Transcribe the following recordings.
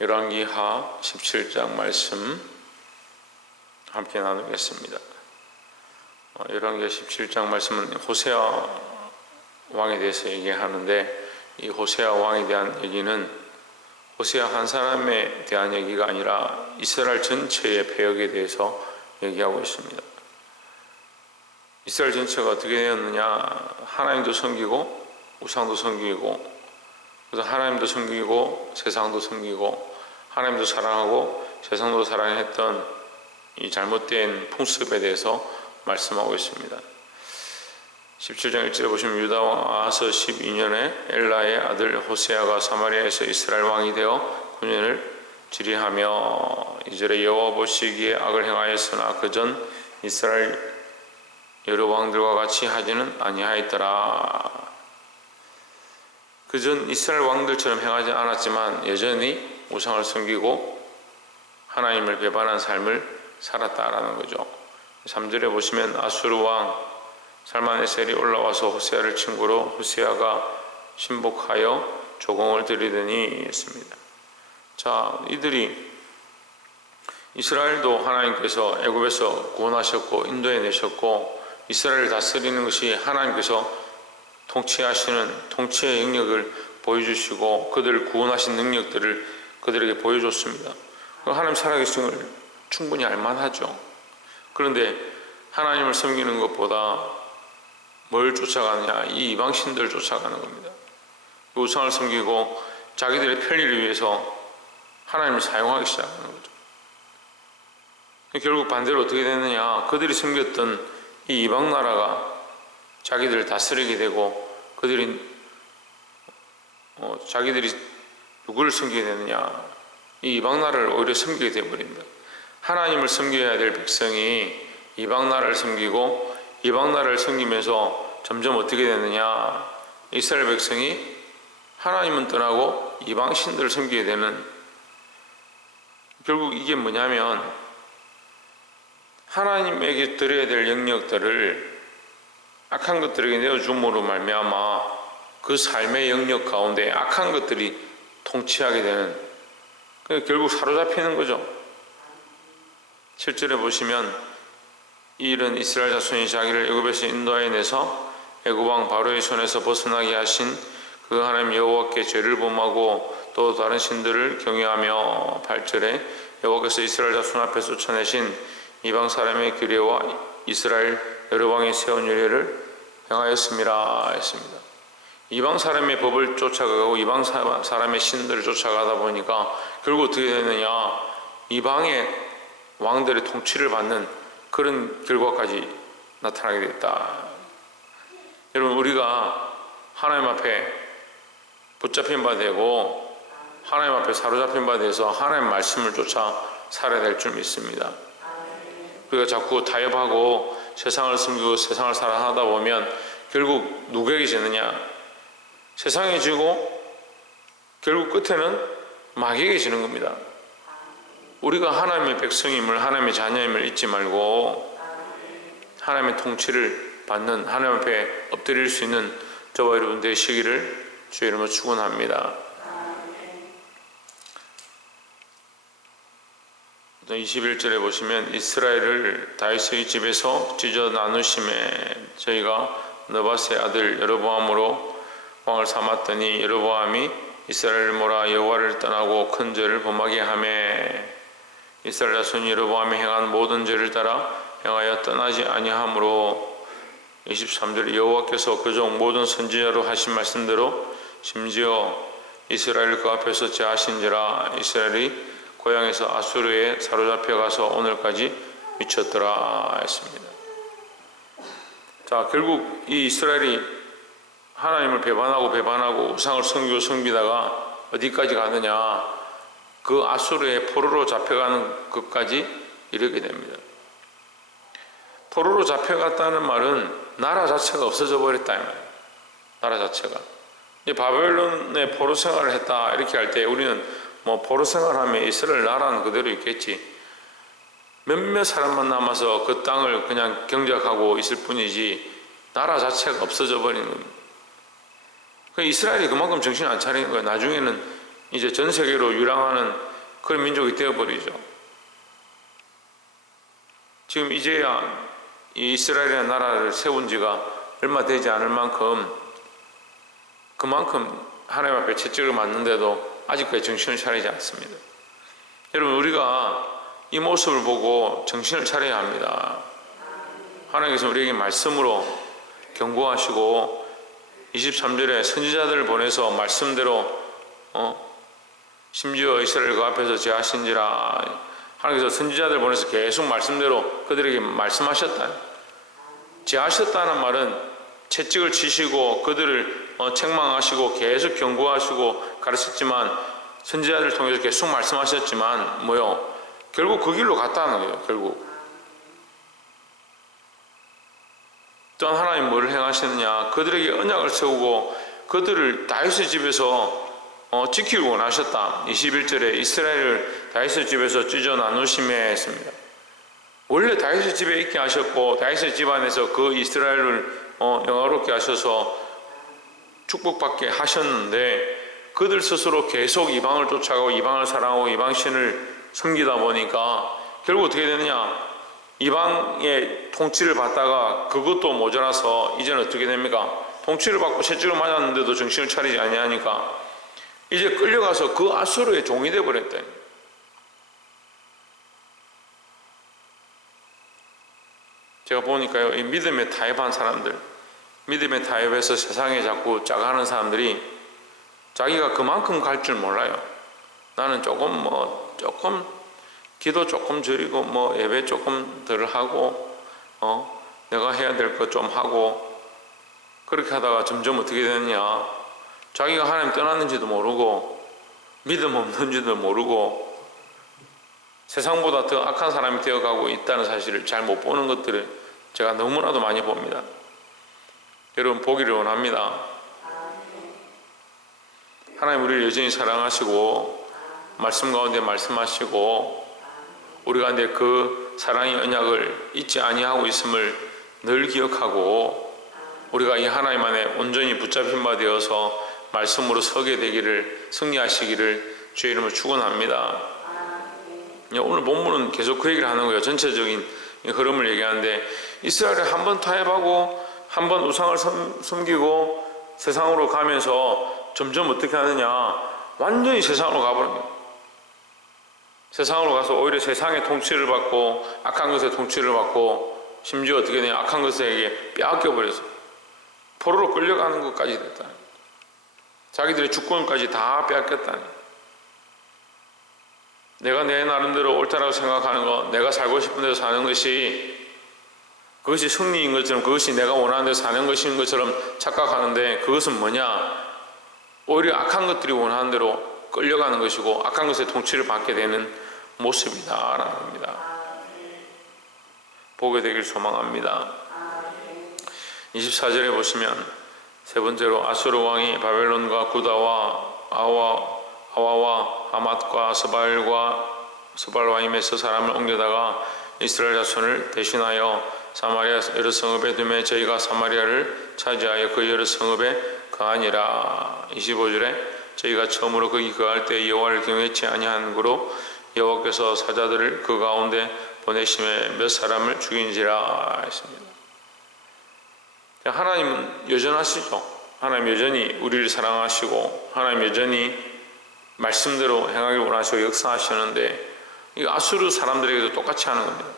열왕기하 17장 말씀 함께 나누겠습니다. 열왕기하 17장 말씀은 호세아 왕에 대해서 얘기하는데, 이 호세아 왕에 대한 얘기는 호세아 한 사람에 대한 얘기가 아니라 이스라엘 전체의 패역에 대해서 얘기하고 있습니다. 이스라엘 전체가 어떻게 되었느냐? 하나님도 섬기고 우상도 섬기고, 그래서 하나님도 섬기고 세상도 섬기고, 하나님도 사랑하고 세상도 사랑했던 이 잘못된 풍습에 대해서 말씀하고 있습니다. 17장 1절에 보시면, 유다 왕 아하스 12년에 엘라의 아들 호세아가 사마리아에서 이스라엘 왕이 되어 9년을 지리하며, 2절에 여호와 보시기에 악을 행하였으나 그전 이스라엘 여러 왕들과 같이 하지는 아니하였더라. 그전 이스라엘 왕들처럼 행하지 않았지만 여전히 우상을 섬기고 하나님을 배반한 삶을 살았다라는 거죠. 3절에 보시면 아수르 왕 살만에셀이 올라와서 호세아를 친구로 호세아가 신복하여 조공을 드리더니 했습니다. 자, 이들이 이스라엘도 하나님께서 애굽에서 구원하셨고 인도해 내셨고, 이스라엘을 다스리는 것이 하나님께서 통치하시는 통치의 영역을 보여주시고 그들을 구원하신 능력들을 그들에게 보여줬습니다. 하나님 살아계심을 충분히 알만하죠. 그런데 하나님을 섬기는 것보다 뭘 쫓아가느냐? 이 이방신들을 쫓아가는 겁니다. 우상을 섬기고 자기들의 편리를 위해서 하나님을 사용하기 시작하는 거죠. 결국 반대로 어떻게 됐느냐? 그들이 섬겼던 이 이방 나라가 자기들을 다스리게 되고, 자기들이 누구를 섬기게 되느냐? 이 이방 나라를 오히려 섬기게 되어버립니다. 하나님을 섬겨야 될 백성이 이방 나라를 섬기고, 이방 나라를 섬기면서 점점 어떻게 되느냐? 이스라엘 백성이 하나님은 떠나고 이방 신들을 섬기게 되는, 결국 이게 뭐냐면 하나님에게 드려야 될 영역들을 악한 것들에게 내어줌으로 말미암아 그 삶의 영역 가운데 악한 것들이 통치하게 되는, 결국 사로잡히는 거죠. 7절에 보시면, 이 일은 이스라엘 자손이 자기를 애굽에서 인도하여내서 애굽 왕 바로의 손에서 벗어나게 하신 그 하나님 여호와께 죄를 범하고 또 다른 신들을 경외하며, 8절에 여호와께서 이스라엘 자손 앞에 쫓아내신 이방 사람의 규례와 이스라엘 여러 왕이 세운 율례를 행하였음이라 했습니다. 이방 사람의 법을 쫓아가고 이방 사람의 신들을 쫓아가다 보니까 결국 어떻게 되느냐? 이방의 왕들의 통치를 받는 그런 결과까지 나타나게 됐다. 여러분, 우리가 하나님 앞에 붙잡힌 바 되고 하나님 앞에 사로잡힌 바 돼서 하나님 말씀을 쫓아 살아야 될 줄 믿습니다. 우리가 자꾸 타협하고 세상을 섬기고 세상을 사랑하다 보면 결국 누구에게 지느냐? 세상에 지고 결국 끝에는 마귀에게 지는 겁니다. 우리가 하나님의 백성임을, 하나님의 자녀임을 잊지 말고 하나님의 통치를 받는, 하나님 앞에 엎드릴 수 있는 저와 여러분 되시기를 주의 이름으로 축원합니다. 21절에 보시면, 이스라엘을 다윗의 집에서 찢어 나누심에 저희가 느밧의 아들 여로보암으로 왕을 삼았더니 여로보암이 이스라엘을 몰아 여호와를 떠나고 큰 죄를 범하게 하매, 이스라엘 자손이 여로보암이 행한 모든 죄를 따라 행하여 떠나지 아니하므로, 23절 여호와께서 그종 모든 선지자로 하신 말씀대로 심지어 이스라엘을 그 앞에서 제하신지라, 이스라엘이 고향에서 아수르에 사로잡혀 가서 오늘까지 미쳤더라 했습니다. 자, 결국 이 이스라엘이 하나님을 배반하고 우상을 섬기다가 어디까지 가느냐? 그 아수르의 포로로 잡혀가는 것까지 이르게 됩니다. 포로로 잡혀갔다는 말은 나라 자체가 없어져 버렸다 이 말이에요. 나라 자체가. 바벨론의 포로 생활을 했다 이렇게 할 때 우리는 포로 생활하면 이스라엘 나라는 그대로 있겠지, 몇몇 사람만 남아서 그 땅을 그냥 경작하고 있을 뿐이지 나라 자체가 없어져 버리는 겁니다. 이스라엘이 그만큼 정신 안 차리는 거예요. 나중에는 이제 전 세계로 유랑하는 그런 민족이 되어버리죠. 지금 이제야 이 이스라엘이라는 나라를 세운 지가 얼마 되지 않을 만큼 그만큼 하나님 앞에 채찍을 맞는데도 아직까지 정신을 차리지 않습니다. 여러분, 우리가 이 모습을 보고 정신을 차려야 합니다. 하나님께서 우리에게 말씀으로 경고하시고 23절에 선지자들을 보내서 말씀대로 심지어 이스라엘 그 앞에서 제하신지라, 하나님께서 선지자들 보내서 계속 말씀대로 그들에게 말씀하셨다. 제하셨다는 말은 채찍을 치시고 그들을 책망하시고 계속 경고하시고 가르쳤지만, 선지자들을 통해서 계속 말씀하셨지만 결국 그 길로 갔다는 거예요. 결국 또한 하나님 뭐를 행하셨느냐, 그들에게 언약을 세우고 그들을 다윗의 집에서 지키기 원하셨다. 21절에 이스라엘을 다윗의 집에서 찢어 나누심에 했습니다. 원래 다윗의 집에 있게 하셨고 다윗의 집안에서 그 이스라엘을 영화롭게 하셔서 축복받게 하셨는데, 그들 스스로 계속 이방을 쫓아가고 이방을 사랑하고 이방신을 섬기다 보니까 결국 어떻게 되느냐, 이방의 통치를 받다가 그것도 모자라서 이제는 어떻게 됩니까? 통치를 받고 채찍을 맞았는데도 정신을 차리지 아니하니까 이제 끌려가서 그 아수르의 종이 되어버렸대. 제가 보니까요, 이 믿음에 타협한 사람들, 믿음에 타협해서 세상에 자꾸 짜가는 사람들이 자기가 그만큼 갈 줄 몰라요. 나는 조금 기도 조금 드리고 예배 조금 덜 하고 내가 해야 될 것 좀 하고, 그렇게 하다가 점점 어떻게 되느냐, 자기가 하나님 떠났는지도 모르고 믿음 없는지도 모르고 세상보다 더 악한 사람이 되어가고 있다는 사실을 잘 못 보는 것들을 제가 너무나도 많이 봅니다. 여러분, 보기를 원합니다. 하나님 우리를 여전히 사랑하시고 말씀 가운데 말씀하시고 우리 가운데 그 사랑의 언약을 잊지 아니하고 있음을 늘 기억하고, 우리가 이 하나님 안에 온전히 붙잡힌 바 되어서 말씀으로 서게 되기를, 승리하시기를 주의 이름으로 축원합니다. 오늘 본문은 계속 그 얘기를 하는 거예요. 전체적인 흐름을 얘기하는데, 이스라엘이 한 번 타협하고 한 번 우상을 섬기고 세상으로 가면서 점점 어떻게 하느냐, 완전히 세상으로 가버린 거예요. 세상으로 가서 오히려 세상의 통치를 받고 악한 것의 통치를 받고, 심지어 어떻게 되냐, 악한 것에게 빼앗겨 버려서 포로로 끌려가는 것까지 됐다. 자기들의 주권까지 다 빼앗겼다. 내가 내 나름대로 옳다라고 생각하는 것, 내가 살고 싶은 대로 사는 것이, 그것이 승리인 것처럼, 그것이 내가 원하는 대로 사는 것인 것처럼 착각하는데, 그것은 뭐냐, 오히려 악한 것들이 원하는 대로 끌려가는 것이고 악한 것의 통치를 받게 되는 모습이다라는 겁니다. 보게 되길 소망합니다. 24절에 보시면 세 번째로 아수르 왕이 바벨론과 구다와 아와와 하맛과 스발과 임에서 사람을 옮겨다가 이스라엘 자손을 대신하여 사마리아 여러 성읍에 두매 저희가 사마리아를 차지하여 그 여러 성읍에 거하니라. 25절에 저희가 처음으로 거기 거할 때 여호와를 경외치 아니한 고로 여호와께서 사자들을 그 가운데 보내심에 몇 사람을 죽인지라 했습니다. 하나님은 여전하시죠. 하나님 여전히 우리를 사랑하시고 하나님 여전히 말씀대로 행하길 원하시고 역사하시는데, 이 아수르 사람들에게도 똑같이 하는 겁니다.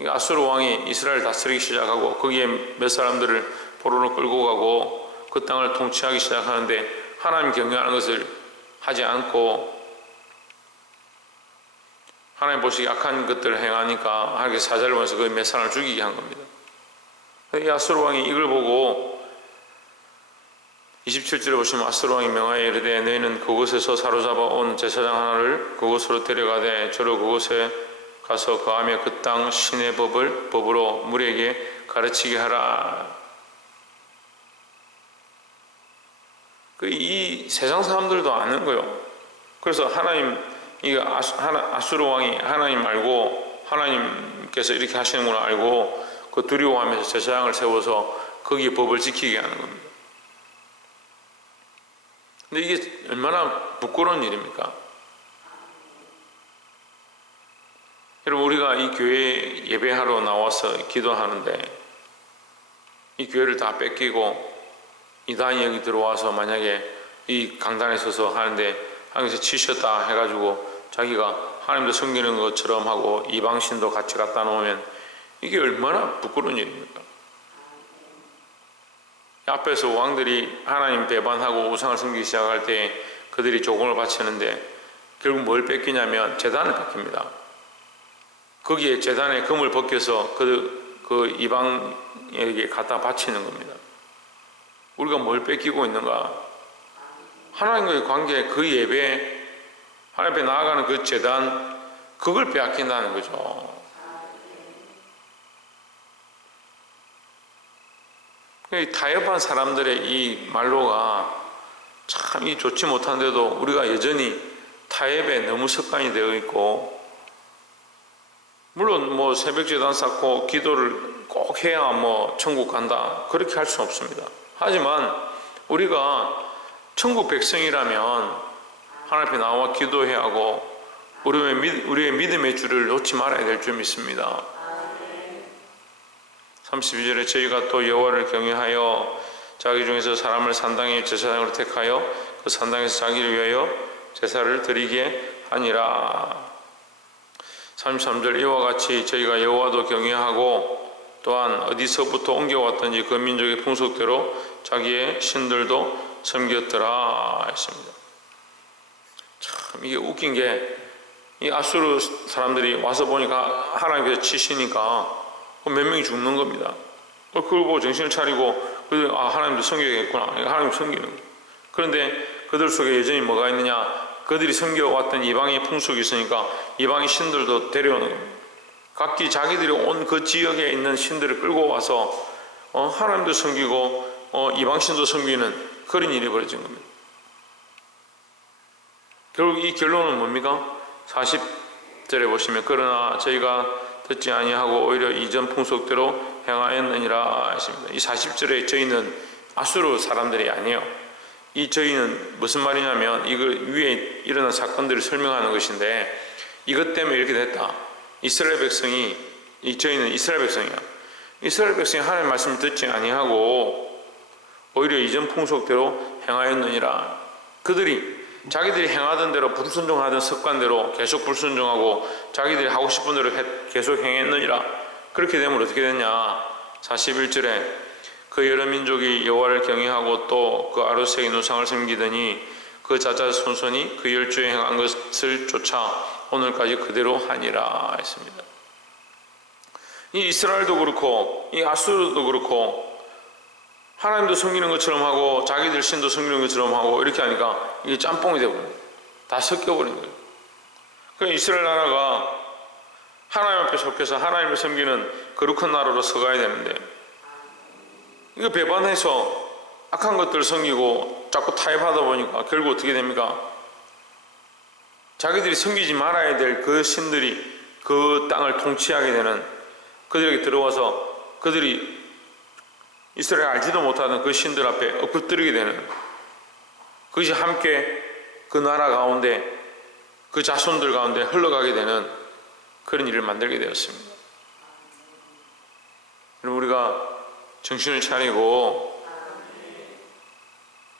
이 아수르 왕이 이스라엘을 다스리기 시작하고 거기에 몇 사람들을 포로로 끌고 가고 그 땅을 통치하기 시작하는데, 하나님 경외하는 것을 하지 않고 하나님 보시기 악한 것들을 행하니까 하나님께서 사자를 보내서 그 몇 사람을 죽이게 한 겁니다. 이 아수르 왕이 이걸 보고 27절에 보시면 아수르 왕이 명하여 이르되 너희는 그곳에서 사로잡아 온 제사장 하나를 그곳으로 데려가되 저로 그곳에 가서 거하며 그 땅 신의 법으로 무리에게 가르치게 하라. 이 세상 사람들도 아는 거예요. 그래서 아수르 왕이 하나님 알고 하나님께서 이렇게 하시는구나 알고 그 두려워하면서 제사장을 세워서 거기에 법을 지키게 하는 겁니다. 근데 이게 얼마나 부끄러운 일입니까? 여러분, 우리가 이 교회 예배하러 나와서 기도하는데 이 교회를 다 뺏기고 이단이 여기 들어와서 만약에 이 강단에 서서 하는데 하나님께서 치셨다 해가지고 자기가 하나님도 섬기는 것처럼 하고 이방신도 같이 갖다 놓으면 이게 얼마나 부끄러운 일입니까? 앞에서 왕들이 하나님 배반하고 우상을 섬기기 시작할 때 그들이 조공을 바치는데 결국 뭘 뺏기냐면 제단을 뺏깁니다. 거기에 제단에 금을 벗겨서 그 이방에게 갖다 바치는 겁니다. 우리가 뭘 뺏기고 있는가? 하나님과의 관계, 그 예배, 하나님 앞에 나아가는 그 제단, 그걸 빼앗긴다는 거죠. 타협한 사람들의 이 말로가 참 좋지 못한데도 우리가 여전히 타협에 너무 습관이 되어 있고, 물론 뭐 새벽 제단 쌓고 기도를 꼭 해야 뭐 천국 간다, 그렇게 할 수는 없습니다. 하지만 우리가 천국 백성이라면 하나님 앞에 나와 기도해야 하고 우리의 믿음의 줄을 놓지 말아야 될 줄 믿습니다. 32절에 저희가 또 여호와를 경외하여 자기 중에서 사람을 산당의 제사장으로 택하여 그 산당에서 자기를 위하여 제사를 드리게 하니라. 33절 이와 같이 저희가 여호와도 경외하고 또한 어디서부터 옮겨왔든지 그 민족의 풍속대로 자기의 신들도 섬겼더라 했습니다. 참 이게 웃긴 게 이 아수르 사람들이 와서 보니까 하나님께서 치시니까 몇 명이 죽는 겁니다. 그걸 보고 정신을 차리고 하나님도 섬겨야겠구나. 하나님 섬기는 거예요. 그런데 그들 속에 여전히 뭐가 있느냐? 그들이 섬겨왔던 이방의 풍속이 있으니까 이방의 신들도 데려오는 겁니다. 각기 자기들이 온 그 지역에 있는 신들을 끌고 와서 하나님도 섬기고 이방 신도 섬기는 그런 일이 벌어진 겁니다. 결국 이 결론은 뭡니까? 40절에 보시면 그러나 저희가 듣지 아니하고 오히려 이전 풍속대로 행하였느니라 했습니다. 이 40절에 저희는 아수르 사람들이 아니에요. 이 저희는 무슨 말이냐면 이걸 위에 일어난 사건들을 설명하는 것인데, 이것 때문에 이렇게 됐다. 이스라엘 백성이, 저희는 이스라엘 백성이야. 이스라엘 백성이 하나님의 말씀을 듣지 아니하고 오히려 이전 풍속대로 행하였느니라. 그들이 자기들이 행하던 대로 불순종하던 습관대로 계속 불순종하고 자기들이 하고 싶은 대로 계속 행했느니라. 그렇게 되면 어떻게 됐냐? 41절에 그 여러 민족이 여호와를 경외하고 또 그 아루색의 우상을 섬기더니 그 자자손손이 그 열조에 행한 것을 쫓아 오늘까지 그대로 하니라 했습니다. 이 이스라엘도 그렇고 이 아수르도 그렇고 하나님도 섬기는 것처럼 하고 자기들 신도 섬기는 것처럼 하고 이렇게 하니까 이게 짬뽕이 되고 다 섞여버린 거예요. 그러니까 이스라엘 나라가 하나님 앞에 속해서 하나님을 섬기는 거룩한 나라로 서가야 되는데 이거 배반해서 악한 것들을 섬기고 자꾸 타협하다 보니까 결국 어떻게 됩니까? 자기들이 섬기지 말아야 될 그 신들이 그 땅을 통치하게 되는, 그들에게 들어와서 그들이 이스라엘 알지도 못하던 그 신들 앞에 엎드리게 되는, 그것이 함께 그 나라 가운데 그 자손들 가운데 흘러가게 되는 그런 일을 만들게 되었습니다. 우리가 정신을 차리고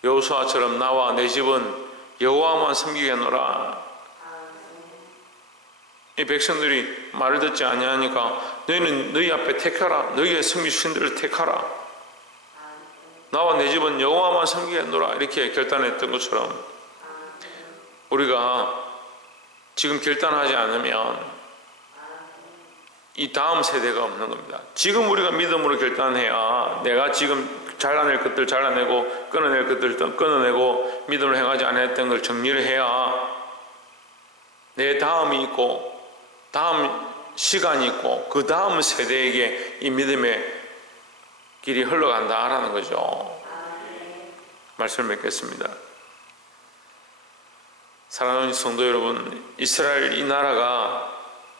여호수아처럼 나와 내 집은 여호와만 섬기겠노라. 이 백성들이 말을 듣지 아니하니까 너희는 너희 앞에 택하라. 너희의 섬길 신들을 택하라. 나와 내 집은 여호와만 섬기겠노라. 이렇게 결단했던 것처럼 우리가 지금 결단하지 않으면 이 다음 세대가 없는 겁니다. 지금 우리가 믿음으로 결단해야 내가 지금 잘라낼 것들 잘라내고 끊어낼 것들 끊어내고 믿음을 행하지 않았던 걸 정리를 해야 내 다음이 있고 다음 시간이 있고 그 다음 세대에게 이 믿음의 길이 흘러간다라는 거죠. 말씀을 맺겠습니다. 사랑하는 성도 여러분, 이스라엘 이 나라가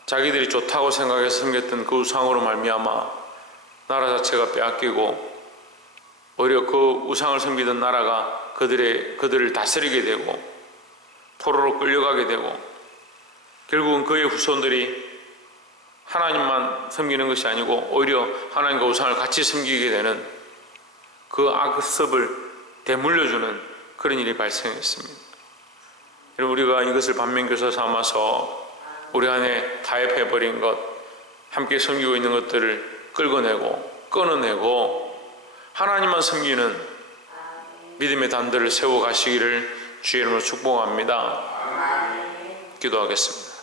자기들이 좋다고 생각해서 섬겼던 그 우상으로 말미암아 나라 자체가 빼앗기고 오히려 그 우상을 섬기던 나라가 그들을 다스리게 되고 포로로 끌려가게 되고 결국은 그의 후손들이 하나님만 섬기는 것이 아니고 오히려 하나님과 우상을 같이 섬기게 되는 그 악습을 되물려주는 그런 일이 발생했습니다. 여러분, 우리가 이것을 반면교사 삼아서 우리 안에 타협해버린 것, 함께 섬기고 있는 것들을 끌어내고 끊어내고 하나님만 섬기는 믿음의 단들을 세워가시기를 주의 이름으로 축복합니다. 기도하겠습니다.